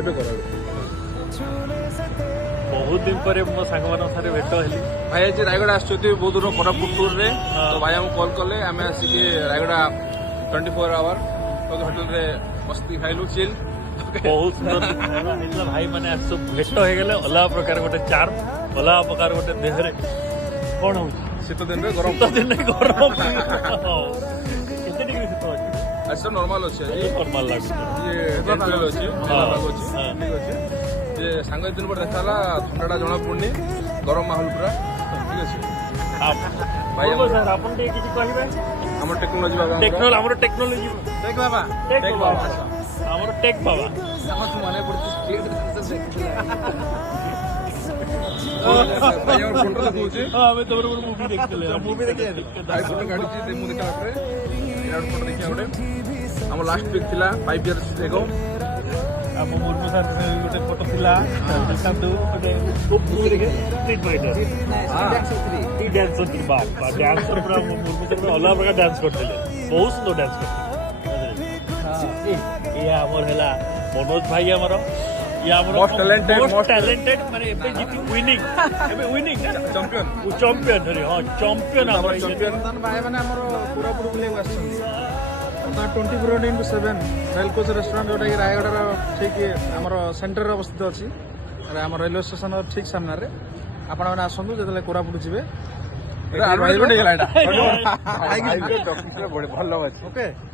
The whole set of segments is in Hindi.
ଏବେ କରାବେ बहुत दिन पर मो सांग मान सारे भेट हेली भाई आज रायगड़ा आसुच्छी बहुत दूर कोरापुट टूर रे तो भाई हमको कॉल कले आम आसिक रायगड़ा 24 आवर तो होटेल रे मस्ती खाइलु चिल बहुत सुंदर भाई मैंने आज सब भेट हो गले अलग प्रकार गोटे चार्म अलग प्रकार गोटे देहरे कौन हो शीत दिन रे गरम तो दिन गरम केते डिग्री शीत अछि आज सब नॉर्मल अच्छे नॉर्मल लागु ये नेचुरल अच्छे ठीक अच्छे जे सांग दिन पर देखा ठंडाटा जना पड़नी गरम माहौल पूरा ठीक अच्छे भाई सर आपन टे किछि कहिबे हमर टेक्नोलॉजी बाबा टेक्नोलॉजी टेक बाबा हमर टेक बाबा समझ मने पड़ती भाई और फोटो देखुची हां मैं तोर मूवी देखले मूवी देखि भाई फोटो गाड़ी छी मु देखा रे यार फोटो देखि गोटे हम लास्ट पिक थिला 5 इयर्स एगो अब मुर्मू सर गोटे फोटो थिला साधु गोटे मूवी देखे स्ट्रीट फाइटर टी डांसर थी बाप डांसर पूरा मुर्मू सर अलग प्रकार डांस करते बहुत सुंदर डांस करते ये हमर हैला मनोज भाई हमर ये हमर मोस्ट टैलेंटेड माने एबे जीती विनिंग चैंपियन रे हां चैंपियन हमर चैंपियन भाई माने हमर पूरा पूरा बुले आछन 24/7 रेलकोच रेस्टोरेंट जोटा कि रायगड़ा ठीक आम सेंटर अवस्थित अच्छी आम रेलवे स्टेशन ठीक सामने आपण मैंने आसतु जो कोरापुट जी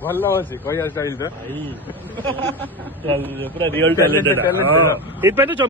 भल अच्छे कही स्टाइल पूरा रियल टैलेंटेड